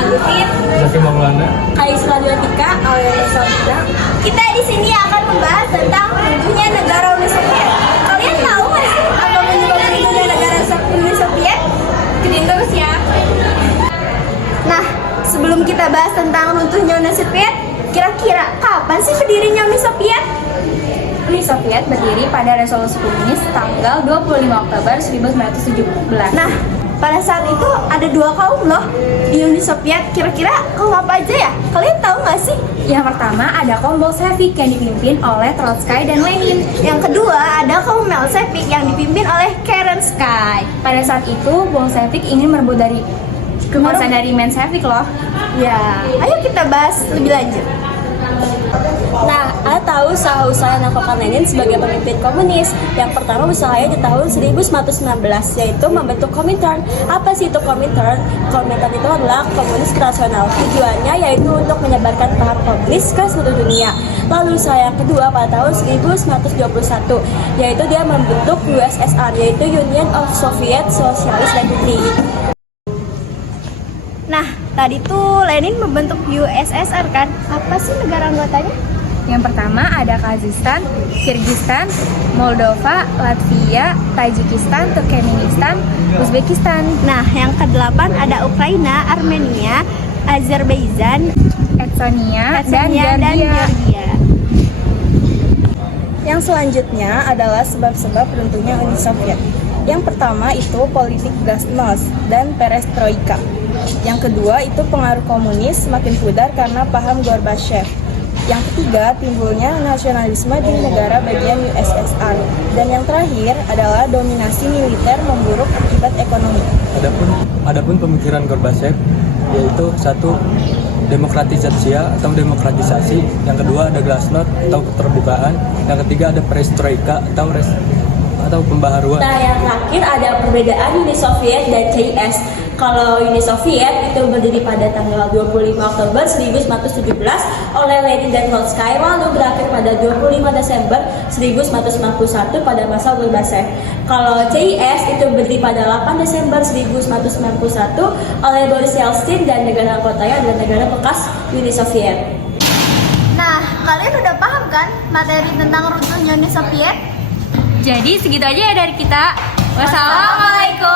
Agustin, Zaki Maulana, Kaisla Diotika, Aulia Sabda. Kita di sini akan membahas tentang runtuhnya negara Uni Soviet. Kalian tahu nggak sih apa penyebab runtuhnya negara Uni Soviet? Ikutin terus ya. Nah, sebelum kita bahas tentang runtuhnya Uni Soviet, kira-kira kapan sih berdirinya Uni Soviet? Uni Soviet berdiri pada Resolusi Komunis tanggal 25 Oktober 1917. Nah, pada saat itu ada dua kaum loh di Uni Soviet. Kira-kira kaum apa aja ya? Kalian tahu nggak sih? Yang pertama ada kaum Bolshevik yang dipimpin oleh Trotsky dan Lenin. Yang kedua ada kaum Menshevik yang dipimpin oleh Kerensky. Pada saat itu Bolshevik ingin merebut dari kekuasaan dari Menshevik loh. Ya, ayo kita bahas lebih lanjut. Nah, Anda tahu usaha-usaha yang dilakukan Lenin sebagai pemimpin komunis. Yang pertama usahanya di tahun 1919, yaitu membentuk Komintern. Apa sih itu Komintern? Komintern itu adalah komunis internasional. Tujuannya yaitu untuk menyebarkan paham komunis ke seluruh dunia. Lalu usaha yang kedua pada tahun 1921, yaitu dia membentuk USSR, yaitu Union of Soviet Socialist Republic. Nah, tadi tuh Lenin membentuk USSR kan? Apa sih negara anggotanya? Yang pertama ada Kazakhstan, Kyrgyzstan, Moldova, Latvia, Tajikistan, Turkmenistan, Uzbekistan. Nah, yang ke-8 ada Ukraina, Armenia, Azerbaijan, Estonia, dan Georgia. Yang selanjutnya adalah sebab-sebab runtuhnya Uni Soviet. Yang pertama itu politik glasnost dan perestroika. Yang kedua itu pengaruh komunis semakin pudar karena paham Gorbachev. Yang ketiga timbulnya nasionalisme di negara bagian USSR. Dan yang terakhir adalah dominasi militer memburuk akibat ekonomi. Adapun pemikiran Gorbachev yaitu satu demokratisasi atau demokratisasi, yang kedua ada glasnost atau keterbukaan, yang ketiga ada perestroika atau pembaharuan. Nah, yang terakhir ada perbedaan Uni Soviet dan CIS. Kalau Uni Soviet itu berdiri pada tanggal 25 Oktober 1917 oleh Lenin dan Trotsky, lalu berakhir pada 25 Desember 1991 pada masa Gorbachev. Kalau CIS itu berdiri pada 8 Desember 1991 oleh Boris Yeltsin dan negara anggotanya adalah negara bekas Uni Soviet. Nah, kalian udah paham kan materi tentang runtuhnya Uni Soviet? Jadi segitu aja ya dari kita. Wassalamualaikum.